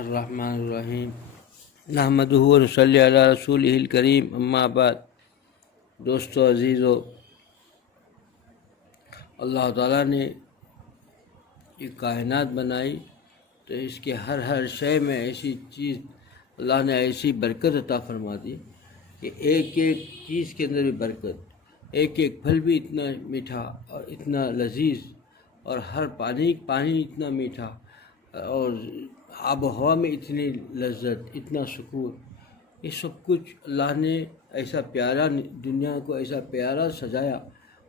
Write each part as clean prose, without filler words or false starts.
الرحمن الرحیم نحمدہ و نصلی علی رسولہ الکریم اما بعد۔ دوستو عزیزو، اللہ تعالیٰ نے یہ کائنات بنائی تو اس کے ہر شے میں ایسی چیز اللہ نے ایسی برکت عطا فرما دی کہ ایک ایک چیز کے اندر بھی برکت، ایک ایک پھل بھی اتنا میٹھا اور اتنا لذیذ، اور ہر پانی اتنا میٹھا، اور آب و ہوا میں اتنی لذت، اتنا سکون، یہ سب کچھ اللہ نے ایسا پیارا دنیا کو ایسا پیارا سجایا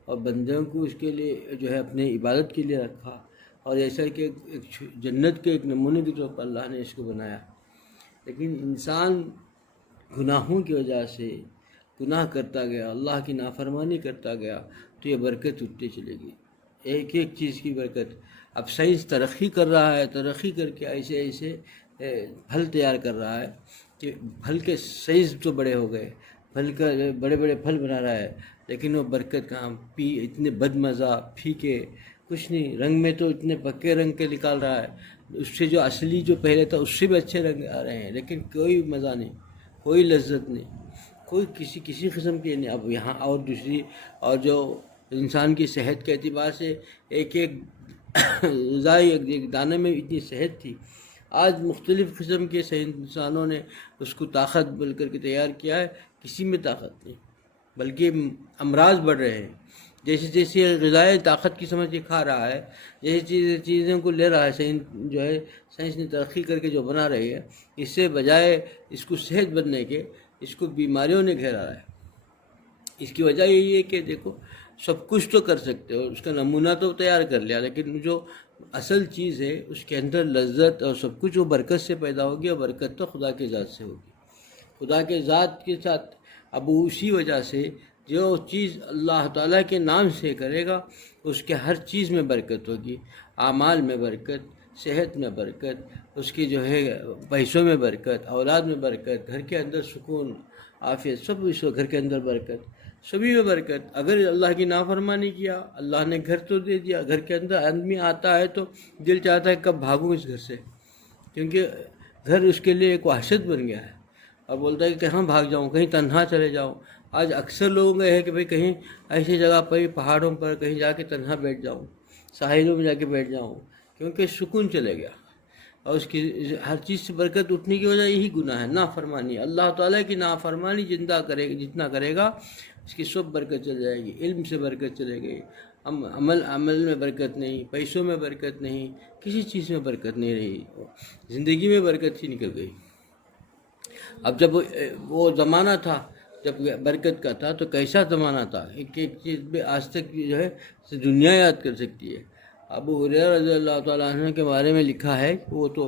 اور بندوں کو اس کے لیے جو ہے اپنے عبادت کے لیے رکھا، اور ایسا کہ ایک جنت کے ایک نمونے کے طور پر اللہ نے اس کو بنایا۔ لیکن انسان گناہوں کی وجہ سے گناہ کرتا گیا، اللہ کی نافرمانی کرتا گیا، تو یہ برکت ٹوٹتی چلے گی، ایک ایک چیز کی برکت۔ اب سائنس ترقی کر رہا ہے، ترقی کر کے ایسے پھل تیار کر رہا ہے کہ پھل کے سائز تو بڑے ہو گئے، پھل کا بڑے بڑے پھل بنا رہا ہے، لیکن وہ برکت کہاں، اتنے بد مزہ، پھیکے، کچھ نہیں، رنگ میں تو اتنے پکے رنگ کے نکال رہا ہے، اس سے جو اصلی جو پہلے تھا اس سے بھی اچھے رنگ آ رہے ہیں، لیکن کوئی مزہ نہیں، کوئی لذت نہیں، کوئی کسی قسم کی نہیں۔ اب یہاں اور دوسری، اور جو انسان کی صحت کے اعتبار سے ایک غذائی ایک دانے میں اتنی صحت تھی، آج مختلف قسم کے انسانوں نے اس کو طاقت بول کر کے تیار کیا ہے، کسی میں طاقت نہیں، بلکہ امراض بڑھ رہے ہیں۔ جیسے غذائی طاقت کی سمجھ کے کھا رہا ہے، جیسے چیزوں کو لے رہا ہے، سائنس نے ترقی کر کے جو بنا رہی ہے، اس سے بجائے اس کو صحت بننے کے، اس کو بیماریوں نے گھیرا ہے۔ اس کی وجہ یہی ہے کہ دیکھو، سب کچھ تو کر سکتے ہو، اس کا نمونہ تو تیار کر لیا، لیکن جو اصل چیز ہے اس کے اندر لذت اور سب کچھ وہ برکت سے پیدا ہوگی، اور برکت تو خدا کے ذات سے ہوگی، خدا کے ذات کے ساتھ۔ اب اسی وجہ سے جو چیز اللہ تعالیٰ کے نام سے کرے گا، اس کے ہر چیز میں برکت ہوگی، اعمال میں برکت، صحت میں برکت، اس کی جو ہے پیسوں میں برکت، اولاد میں برکت، گھر کے اندر سکون، عافیت، سب اس گھر کے اندر برکت، سبھی میں برکت۔ اگر اللہ کی نافرمانی کیا، اللہ نے گھر تو دے دیا، گھر کے اندر آدمی آتا ہے تو دل چاہتا ہے کب بھاگوں اس گھر سے، کیونکہ گھر اس کے لیے ایک وحشت بن گیا ہے، اور بولتا ہے کہ کہاں بھاگ جاؤں، کہیں تنہا چلے جاؤں۔ آج اکثر لوگوں کا ہے کہ بھئی کہیں ایسی جگہ پر، پہاڑوں پر کہیں جا کے تنہا بیٹھ جاؤں، ساحلوں میں جا کے بیٹھ جاؤں، کیونکہ سکون چلے گیا، اور اس کی ہر چیز سے برکت اٹھنے کی وجہ یہی گناہ ہے، نافرمانی۔ اللہ تعالیٰ کی نافرمانی جتنا کرے گا، اس کی سب برکت چل جائے گی، علم سے برکت چلے گئی، عمل میں برکت نہیں، پیسوں میں برکت نہیں، کسی چیز میں برکت نہیں رہی، زندگی میں برکت ہی نکل گئی۔ اب جب وہ زمانہ تھا جب برکت کا تھا، تو کیسا زمانہ تھا، ایک چیز بھی آج تک جو ہے دنیا یاد کر سکتی ہے۔ ابو ہریرہ رضی اللہ تعالیٰ عنہ کے بارے میں لکھا ہے کہ وہ تو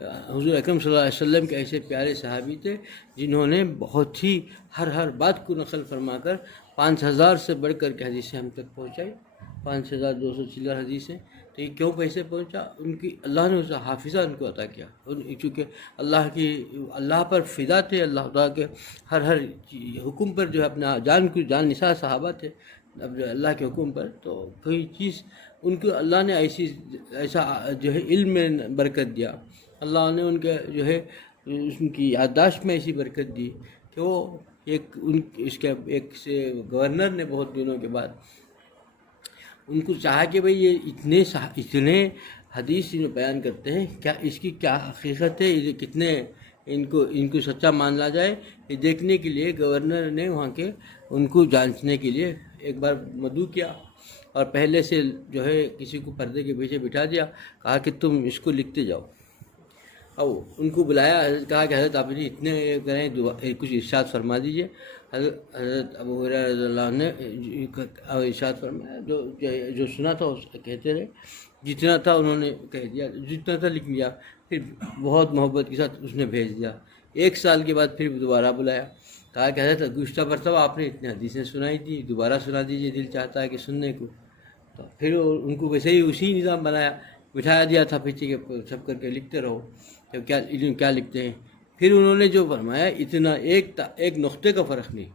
حضور اکرم صلی اللہ علیہ وسلم کے ایسے پیارے صحابی تھے جنہوں نے بہت ہی ہر بات کو نقل فرما کر 5000 سے بڑھ کر کے حدیثیں ہم تک پہنچائی، 5200 چلر حدیثیں۔ تو یہ کیوں کیسے پہنچا؟ ان کی اللہ نے اسے حافظہ ان کو عطا کیا، چونکہ اللہ پر فدا تھے، اللہ تعالیٰ کے ہر حکم پر جو ہے اپنا جان نثار صحابہ تھے، اب جو اللہ کے حکم پر، تو کوئی چیز ان کو اللہ نے ایسا جو ہے علم میں برکت دیا، اللہ نے ان کے جو ہے ان کی یادداشت میں ایسی برکت دی کہ وہ ایک سے گورنر نے بہت دنوں کے بعد ان کو چاہا کہ بھئی یہ اتنے حدیث بیان کرتے ہیں، کیا اس کی کیا حقیقت ہے، یہ کتنے ان کو سچا مان لا جائے، یہ دیکھنے کے لیے گورنر نے وہاں کے ان کو جانچنے کے لیے ایک بار مدعو کیا، اور پہلے سے جو ہے کسی کو پردے کے پیچھے بٹھا دیا، کہا کہ تم اس کو لکھتے جاؤ، اور ان کو بلایا، کہا کہ حضرت آپ اتنے کریں، کچھ ارشاد فرما دیجئے۔ حضرت ابو ہریرہ رضی اللہ عنہ نے ارشاد فرمایا، جو سنا تھا اس کہتے رہے، جتنا تھا انہوں نے کہہ دیا، جتنا تھا لکھ لیا، پھر بہت محبت کے ساتھ اس نے بھیج دیا۔ 1 سال کے بعد پھر دوبارہ بلایا، کہا کہ حضرت گزشتہ مرتبہ آپ نے اتنے حدیثیں سنائی تھی، دوبارہ سنا دیجیے، دل چاہتا ہے کہ سننے کو۔ تو پھر ان کو ویسے ہی اسی نظام بنایا، بٹھایا دیا تھا پیچھے کے، سب کر کے لکھتے رہو، جب کیا لکھتے ہیں۔ پھر انہوں نے جو فرمایا، اتنا ایک نقطے کا فرق نہیں،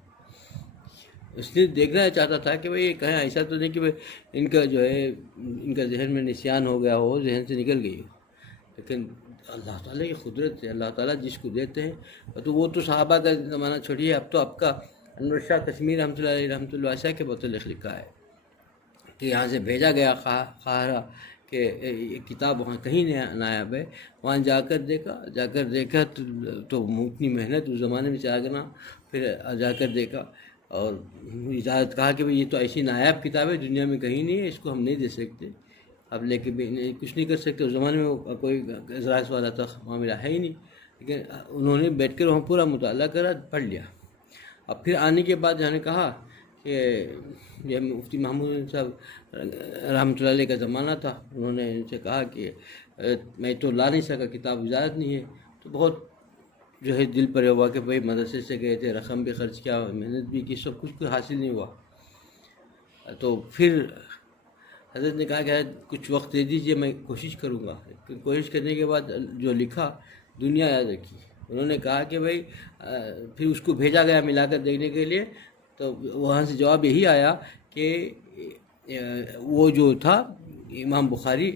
اس نے دیکھنا چاہتا تھا کہ بھئی کہیں ایسا تو نہیں کہ ان کا جو ہے ان کا ذہن میں نسیان ہو گیا ہو، ذہن سے نکل گئی ہو، لیکن اللہ تعالیٰ کی قدرت ہے، اللہ تعالیٰ جس کو دیتے ہیں، تو وہ تو صحابہ کا زمانہ چھوڑیے، اب تو آپ کا انور شاہ کشمیر رحمۃ اللہ علیہ کے متعلق لکھا ہے کہ یہاں سے بھیجا گیا قاہرہ کہ یہ کتاب وہاں کہیں نایاب ہے، وہاں جا کر دیکھا تو اتنی محنت اس زمانے میں چاہنا، پھر جا کر دیکھا اور اجازت کہا کہ بھئی یہ تو ایسی نایاب کتاب ہے دنیا میں کہیں نہیں ہے، اس کو ہم نہیں دے سکتے، اب لے کے بھی کچھ نہیں کر سکتے۔ اس زمانے میں کوئی اعزاز والا تھا معاملہ ہے ہی نہیں، لیکن انہوں نے بیٹھ کر وہاں پورا مطالعہ کرا، پڑھ لیا۔ اب پھر آنے کے بعد جو نے کہا کہ یہ مفتی محمود صاحب رحمۃ اللہ علیہ کا زمانہ تھا، انہوں نے ان سے کہا کہ میں تو لا نہیں سکا، کتاب اجازت نہیں ہے، تو بہت جو ہے دل پر ہوا کہ بھائی مدرسے سے گئے تھے، رقم بھی خرچ کیا، محنت بھی کی، سب کچھ حاصل نہیں ہوا۔ تو پھر حضرت نے کہا کہ کچھ وقت دے دیجئے، میں کوشش کروں گا۔ کوشش کرنے کے بعد جو لکھا دنیا یاد رکھی۔ انہوں نے کہا کہ بھائی پھر اس کو بھیجا گیا ملا کر دیکھنے کے لیے، تو وہاں سے جواب یہی آیا کہ وہ جو تھا امام بخاری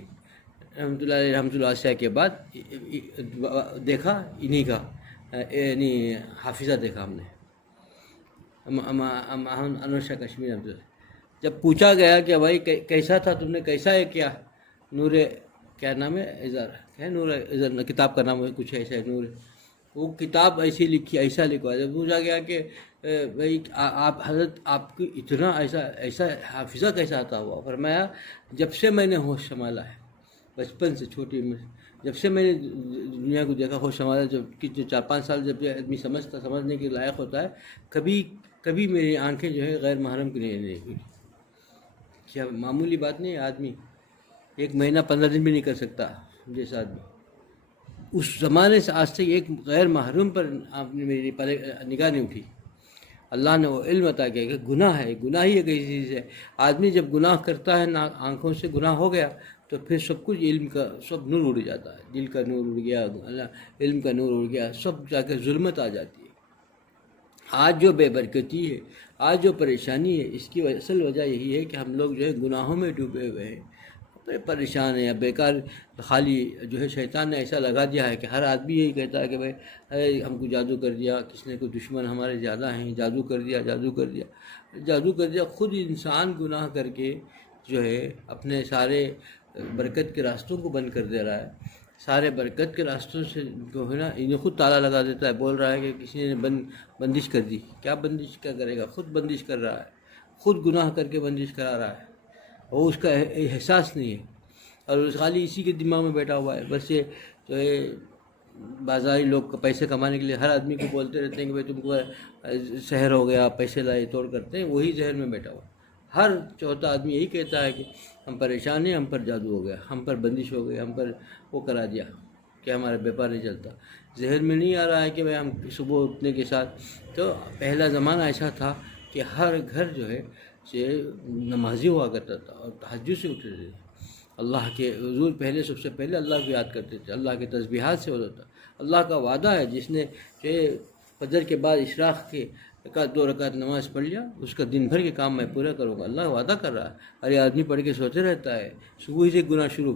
رحمۃ اللہ علیہ کے بعد دیکھا انہی کا، یعنی حافظہ دیکھا ہم نے، انور شاہ کشمیر رحمۃ اللہ۔ جب پوچھا گیا کہ بھائی کیسا تھا تم نے، کیسا ہے، کیا نور، کیا نام ہے، اظہار ہے، نور اظہار کتاب کا نام ہے، کچھ ایسا ہے، نور، وہ کتاب ایسی لکھی، ایسا لکھا۔ جب پوچھا گیا کہ بھائی آپ حضرت آپ کو اتنا ایسا حافظہ کیسا آتا ہوا، فرمایا جب سے میں نے ہوش سنبھالا ہے، بچپن سے چھوٹی عمر، جب سے میں نے دنیا کو دیکھا، ہوش سنبھالا، جب کہ جو 4-5 سال جب یہ آدمی سمجھنے کے لائق ہوتا ہے، کبھی میری آنکھیں جو ہے غیر محرم کی نہیں ہوئی۔ کیا معمولی بات نہیں ہے، آدمی 1 مہینہ 15 دن بھی نہیں کر سکتا جیسا آدمی۔ اس زمانے سے آج تک ایک غیر محروم پر آپ نے میری نگاہ نہیں اٹھی۔ اللہ نے وہ علم عطا کیا کہ گناہ ہے، گناہ ہی ایک ایسی چیز ہے، آدمی جب گناہ کرتا ہے، آنکھوں سے گناہ ہو گیا تو پھر سب کچھ علم کا سب نور اڑ جاتا ہے، دل کا نور اڑ گیا، علم کا نور اڑ گیا، سب جا کے ظلمت آ جاتی ہے۔ آج جو بے برکتی ہے، آج جو پریشانی ہے، اس کی اصل وجہ یہی ہے کہ ہم لوگ جو ہے گناہوں میں ڈوبے ہوئے ہیں، پریشان ہیں، بیکار، خالی جو ہے شیطان نے ایسا لگا دیا ہے کہ ہر آدمی یہی کہتا ہے کہ بھائی ہم کو جادو کر دیا، کس نے کوئی دشمن ہمارے زیادہ ہیں، جادو کر دیا۔ خود انسان گناہ کر کے جو ہے اپنے سارے برکت کے راستوں کو بند کر دے رہا ہے، سارے برکت کے راستوں سے جو ہے نا انہیں خود تالا لگا دیتا ہے، بول رہا ہے کہ کسی نے بندش کر دی، کیا بندش کیا کرے گا، خود بندش کر رہا ہے، خود گناہ کر کے بندش کرا رہا ہے، اور اس کا احساس نہیں ہے، اور خالی اسی کے دماغ میں بیٹھا ہوا ہے۔ بس یہ جو ہے بازاری لوگ پیسے کمانے کے لیے ہر آدمی کو بولتے رہتے ہیں کہ بھائی تم کو سحر ہو گیا، پیسے لائے توڑ کرتے ہیں، وہی ذہن میں بیٹھا ہوا۔ ہر چوتھا آدمی یہی کہتا ہے کہ ہم پریشان ہیں، ہم پر جادو ہو گیا، ہم پر بندش ہو گئی، ہم پر وہ کرا دیا کہ ہمارا بیپار نہیں چلتا۔ ذہن میں نہیں آ رہا ہے کہ بھائی ہم صبح اٹھنے کے ساتھ، تو پہلا زمانہ ایسا تھا کہ ہر گھر جو ہے نمازی ہوا کرتا تھا اور تہجد سے اٹھتے تھے، اللہ کے حضور پہلے سب سے پہلے اللہ کو یاد کرتے تھے، اللہ کے تسبیحات سے ہوتا تھا۔ اللہ کا وعدہ ہے جس نے کہ فجر کے بعد اشراق کے 2 رکعت نماز پڑھ لیا، اس کا دن بھر کے کام میں پورا کروں گا، اللہ وعدہ کر رہا ہے۔ ارے آدمی پڑھ کے سوچے رہتا ہے، صبح ہی سے گناہ شروع،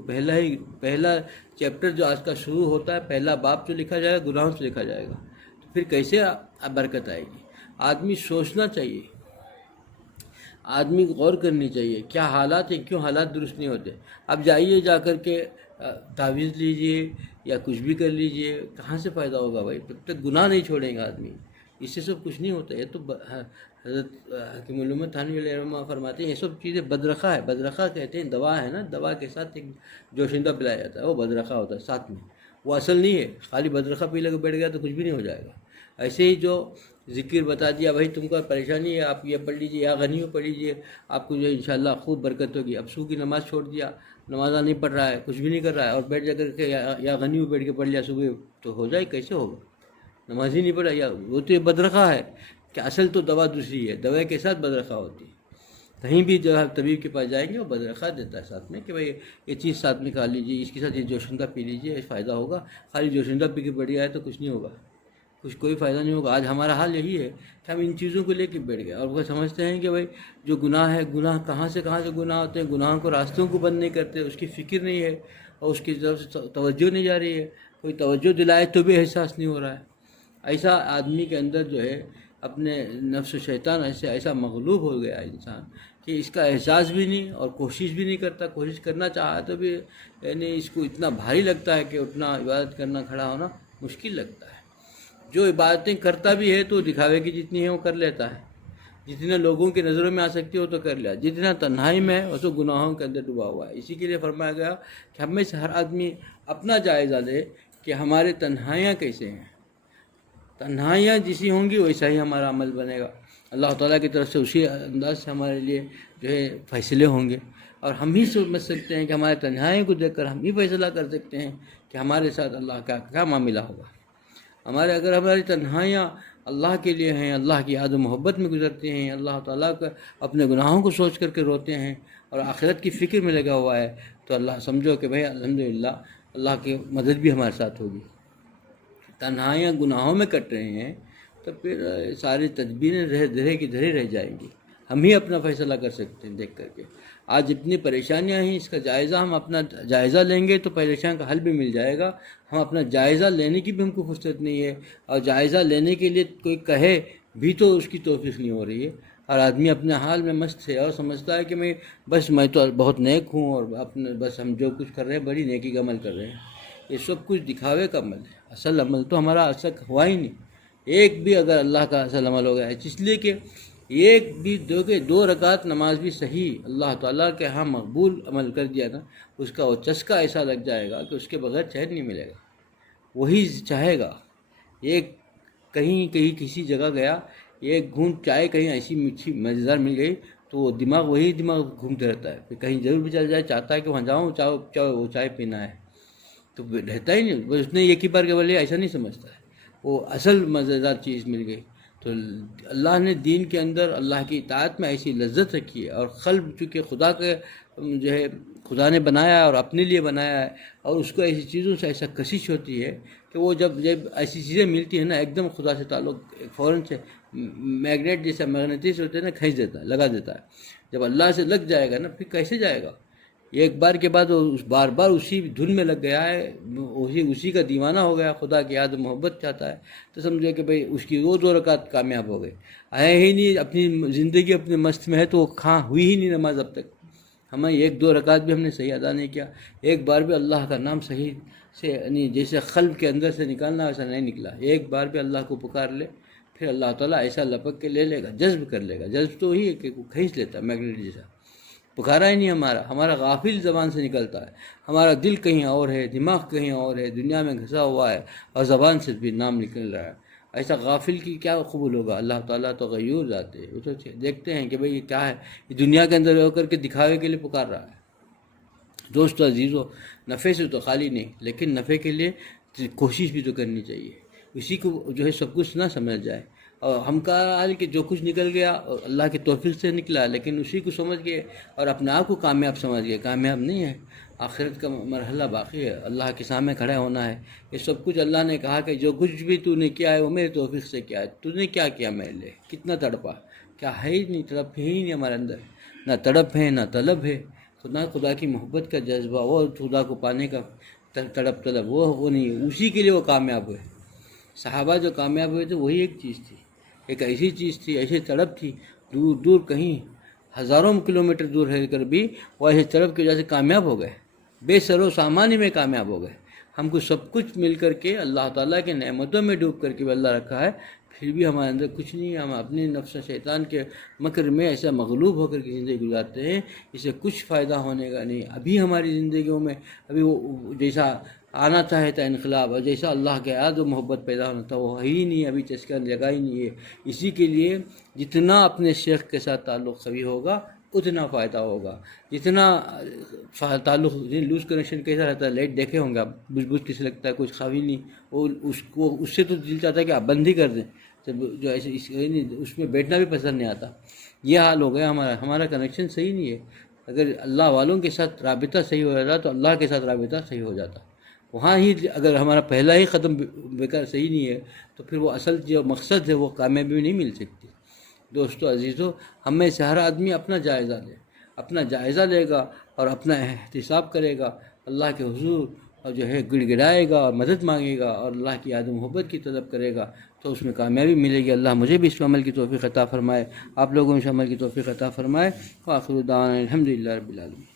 پہلا چیپٹر جو آج کا شروع ہوتا ہے، پہلا باب جو لکھا جائے گا گناہوں سے لکھا جائے گا، تو پھر کیسے برکت آئے گی؟ آدمی سوچنا چاہیے، آدمی کو غور کرنی چاہیے، کیا حالات ہیں، کیوں حالات درست نہیں ہوتے۔ اب جائیے جا کر کے تعویذ لیجئے یا کچھ بھی کر لیجئے، کہاں سے فائدہ ہوگا بھائی؟ جب تک گناہ نہیں چھوڑیں گا آدمی، اس سے سب کچھ نہیں ہوتا۔ یہ تو حضرت حکیم الامت تھانوی علیہ الرحمہ فرماتے ہیں یہ سب چیزیں بدرقہ ہے، بدرقہ کہتے ہیں دوا ہے نا، دوا کے ساتھ ایک جوشندہ پلایا جاتا ہے، وہ بدرقہ ہوتا ہے ساتھ میں، وہ اصل نہیں ہے، خالی بدرقہ پی لے کے بیٹھ گیا تو کچھ بھی نہیں ہو جائے گا۔ ایسے ہی جو ذکر بتا دیا بھائی تم کو پریشانی ہے، آپ یہ پڑھ لیجئے یا غنیوں پڑھ لیجئے، آپ کو جو انشاءاللہ خوب برکت ہوگی۔ اب صبح کی نماز چھوڑ دیا، نمازہ نہیں پڑھ رہا ہے، کچھ بھی نہیں کر رہا ہے، اور بیٹھ جا کر کے یا غنیوں بیٹھ کے پڑھ لیا صبح، تو ہو جائے، کیسے ہوگا؟ نماز ہی نہیں پڑھا، یا وہ تو یہ بدرقہ ہے کہ اصل تو دوا دوسری ہے، دوا کے ساتھ بدرقہ ہوتی ہے۔ کہیں بھی جو ہے طبیب کے پاس جائیں گے وہ بدرقہ دیتا ہے ساتھ میں کہ بھائی یہ چیز ساتھ میں کھا لیجیے، اس کے ساتھ یہ جوشندہ پی لیجیے، فائدہ ہوگا۔ خالی جوشندہ پی کے بیٹھ گیا ہے تو کچھ نہیں ہوگا، کوئی فائدہ نہیں ہوگا۔ آج ہمارا حال یہی ہے کہ ہم ان چیزوں کو لے کے بیٹھ گئے اور وہ سمجھتے ہیں کہ بھائی جو گناہ ہے، گناہ کہاں سے گناہ ہوتے ہیں، گناہوں کو راستوں کو بند نہیں کرتے، اس کی فکر نہیں ہے اور اس کی طرف سے توجہ نہیں جا رہی ہے۔ کوئی توجہ دلائے تو بھی احساس نہیں ہو رہا ہے۔ ایسا آدمی کے اندر جو ہے اپنے نفس و شیطان ایسا مغلوب ہو گیا انسان کہ اس کا احساس بھی نہیں اور کوشش بھی نہیں کرتا، کوشش کرنا چاہا تو بھی یعنی اس کو اتنا بھاری لگتا ہے کہ اٹھنا، عبادت کرنا، کھڑا ہونا مشکل لگتا ہے۔ جو عبادتیں کرتا بھی ہے تو دکھاوے کی جتنی ہے وہ کر لیتا ہے، جتنا لوگوں کی نظروں میں آ سکتی ہو تو کر لیا، جتنا تنہائی میں ہے وہ تو گناہوں کے اندر ڈوبا ہوا ہے۔ اسی کے لیے فرمایا گیا کہ ہم میں سے ہر آدمی اپنا جائزہ لے کہ ہمارے تنہائیاں کیسے ہیں۔ تنہائیاں جیسی ہوں گی ویسا ہی ہمارا عمل بنے گا، اللہ تعالیٰ کی طرف سے اسی انداز سے ہمارے لیے جو ہے فیصلے ہوں گے، اور ہم ہی سمجھ سکتے ہیں کہ ہمارے تنہائیوں کو دیکھ کر ہم ہی فیصلہ کر سکتے ہیں کہ ہمارے ساتھ اللہ کا کیا معاملہ ہوگا۔ اگر ہماری تنہائیاں اللہ کے لیے ہیں، اللہ کی یاد و محبت میں گزرتے ہیں، اللہ تعالیٰ کا اپنے گناہوں کو سوچ کر کے روتے ہیں اور آخرت کی فکر میں لگا ہوا ہے، تو اللہ سمجھو کہ بھائی الحمدللہ اللہ کی مدد بھی ہمارے ساتھ ہوگی۔ تنہائیاں گناہوں میں کٹ رہے ہیں تو پھر ساری تدبیریں دھرے کی دھرے رہ جائیں گی، ہم ہی اپنا فیصلہ کر سکتے ہیں دیکھ کر کے۔ آج اتنی پریشانیاں ہیں، اس کا جائزہ ہم اپنا جائزہ لیں گے تو پریشان کا حل بھی مل جائے گا۔ ہم اپنا جائزہ لینے کی بھی ہم کو فرصت نہیں ہے، اور جائزہ لینے کے لیے کوئی کہے بھی تو اس کی توفیق نہیں ہو رہی ہے، اور آدمی اپنے حال میں مست ہے اور سمجھتا ہے کہ میں تو بہت نیک ہوں، اور بس ہم جو کچھ کر رہے ہیں بڑی نیکی کا عمل کر رہے ہیں۔ یہ سب کچھ دکھاوے کا عمل ہے، اصل عمل تو ہمارا اصل ہوا ہی نہیں۔ ایک بھی اگر اللہ کا اصل عمل ہو گیا ہے، اس لیے کہ ایک بھی دو رکعت نماز بھی صحیح اللہ تعالیٰ کے ہاں مقبول عمل کر دیا نا، اس کا وہ چسکا ایسا لگ جائے گا کہ اس کے بغیر چین نہیں ملے گا، وہی چاہے گا۔ ایک کہیں کسی جگہ گیا، ایک گھونٹ چائے کہیں ایسی میٹھی مزیدار مل گئی تو وہ وہی دماغ گھومتے رہتا ہے، پھر کہیں ضرور بھی چل جائے، چاہتا ہے کہ وہاں جاؤں وہ چائے پینا ہے، تو رہتا ہی نہیں، بس اس نے ایک ہی بار کے بولے ایسا نہیں سمجھتا ہے، وہ اصل مزیدار چیز مل گئی۔ تو اللہ نے دین کے اندر اللہ کی اطاعت میں ایسی لذت رکھی ہے، اور قلب چونکہ خدا کے جو ہے خدا نے بنایا ہے اور اپنے لیے بنایا ہے، اور اس کو ایسی چیزوں سے ایسا کشش ہوتی ہے کہ وہ جب ایسی چیزیں ملتی ہیں نا، ایک دم خدا سے تعلق فوراً سے میگنیٹ جیسا میگنیٹس ہوتے ہیں نا، کھینچ دیتا ہے، لگا دیتا ہے۔ جب اللہ سے لگ جائے گا نا، پھر کیسے جائے گا؟ ایک بار کے بعد وہ بار بار اسی دھن میں لگ گیا ہے، اسی کا دیوانہ ہو گیا، خدا کی یاد و محبت چاہتا ہے، تو سمجھے کہ بھئی اس کی وہ 2 رکعت کامیاب ہو گئے۔ آئے ہی نہیں، اپنی زندگی اپنے مست میں ہے تو وہ ہوئی ہی نہیں نماز اب تک۔ ہمیں 1-2 رکعت بھی ہم نے صحیح ادا نہیں کیا، ایک بار بھی اللہ کا نام صحیح سے یعنی جیسے قلب کے اندر سے نکالنا ویسا نہیں نکلا۔ ایک بار بھی اللہ کو پکار لے، پھر اللہ تعالیٰ ایسا لپک کے لے لے گا، جذب کر لے گا۔ جذب تو وہی ہے کہ وہ کھینچ لیتا ہے میگنیٹ جیسا۔ پکارا ہی نہیں ہمارا غافل زبان سے نکلتا ہے، ہمارا دل کہیں اور ہے، دماغ کہیں اور ہے، دنیا میں گھسا ہوا ہے، اور زبان سے بھی نام نکل رہا ہے۔ ایسا غافل کی کیا قبول ہوگا؟ اللہ تعالیٰ تو غیور ذات ہے، وہ تو دیکھتے ہیں کہ بھئی یہ کیا ہے، یہ دنیا کے اندر ہو کر کے دکھاوے کے لیے پکار رہا ہے۔ دوست عزیزو، نفع سے تو خالی نہیں، لیکن نفع کے لیے کوشش بھی تو کرنی چاہیے۔ اسی کو جو ہے سب کچھ نہ سمجھ جائے، اور ہم کا حال کہ جو کچھ نکل گیا اللہ کی توفیق سے نکلا، لیکن اسی کو سمجھ گئے اور اپنے آپ کو کامیاب سمجھ گئے۔ کامیاب نہیں ہے، آخرت کا مرحلہ باقی ہے، اللہ کے سامنے کھڑے ہونا ہے۔ یہ سب کچھ اللہ نے کہا کہ جو کچھ بھی تو نے کیا ہے وہ میری توفیق سے کیا ہے، تو نے کیا کیا میرے لیے، کتنا تڑپا، کیا ہے ہی نہیں، تڑپ ہے ہی نہیں ہمارے اندر، نہ تڑپ ہے نہ طلب ہے، نہ خدا کی محبت کا جذبہ، وہ خدا کو پانے کا تڑپ طلب وہ نہیں، اسی کے لیے وہ کامیاب ہوئے۔ صحابہ جو کامیاب ہوئے تھے وہی ایک چیز تھی، ایک ایسی چیز تھی، ایسی تڑپ تھی، دور دور کہیں ہزاروں کلومیٹر دور رہ کر بھی وہ ایسی تڑپ کی وجہ سے کامیاب ہو گئے، بے سر و سامانی میں کامیاب ہو گئے۔ ہم کو سب کچھ مل کر کے اللہ تعالیٰ کے نعمتوں میں ڈوب کر کے بھی اللہ رکھا ہے، پھر بھی ہمارے اندر کچھ نہیں ہے، ہم اپنے نفس شیطان کے مکر میں ایسا مغلوب ہو کر کے زندگی گزارتے ہیں، اسے کچھ فائدہ ہونے کا نہیں۔ ابھی ہماری زندگیوں میں ابھی وہ جیسا آنا چاہے تھا انقلاب، اور جیسا اللہ کے یاد و محبت پیدا ہونا تھا وہ ہی نہیں، ابھی چسکا لگا ہی نہیں ہے۔ اسی کے لیے جتنا اپنے شیخ کے ساتھ تعلق قوی ہوگا اتنا فائدہ ہوگا، جتنا تعلق لوز کنیکشن کیسا رہتا ہے، لائٹ دیکھے ہوں گے آپ، بجھ بجھ کسی لگتا ہے، کچھ قوی نہیں، وہ اس سے تو دل چاہتا ہے کہ آپ بند ہی کر دیں، جو ایسے اس میں بیٹھنا بھی پسند نہیں آتا۔ یہ حال ہو گیا ہمارا کنیکشن صحیح نہیں ہے۔ اگر اللہ والوں کے ساتھ رابطہ صحیح ہو جاتا تو اللہ کے ساتھ رابطہ صحیح ہو جاتا، وہاں ہی اگر ہمارا پہلا ہی قدم بیکار صحیح نہیں ہے تو پھر وہ اصل جو مقصد ہے وہ کامیابی نہیں مل سکتی۔ دوستو عزیزو، ہم میں سے ہر آدمی اپنا جائزہ لے گا اور اپنا احتساب کرے گا اللہ کے حضور، اور جو ہے گڑ گڑائے گا اور مدد مانگے گا اور اللہ کی یاد و محبت کی طلب کرے گا تو اس میں کامیابی ملے گی۔ اللہ مجھے بھی اس عمل کی توفیق عطا فرمائے، آپ لوگوں کو اس عمل کی توفیق عطا فرمائے۔ وآخر دعوانا الحمدللہ رب العالمین۔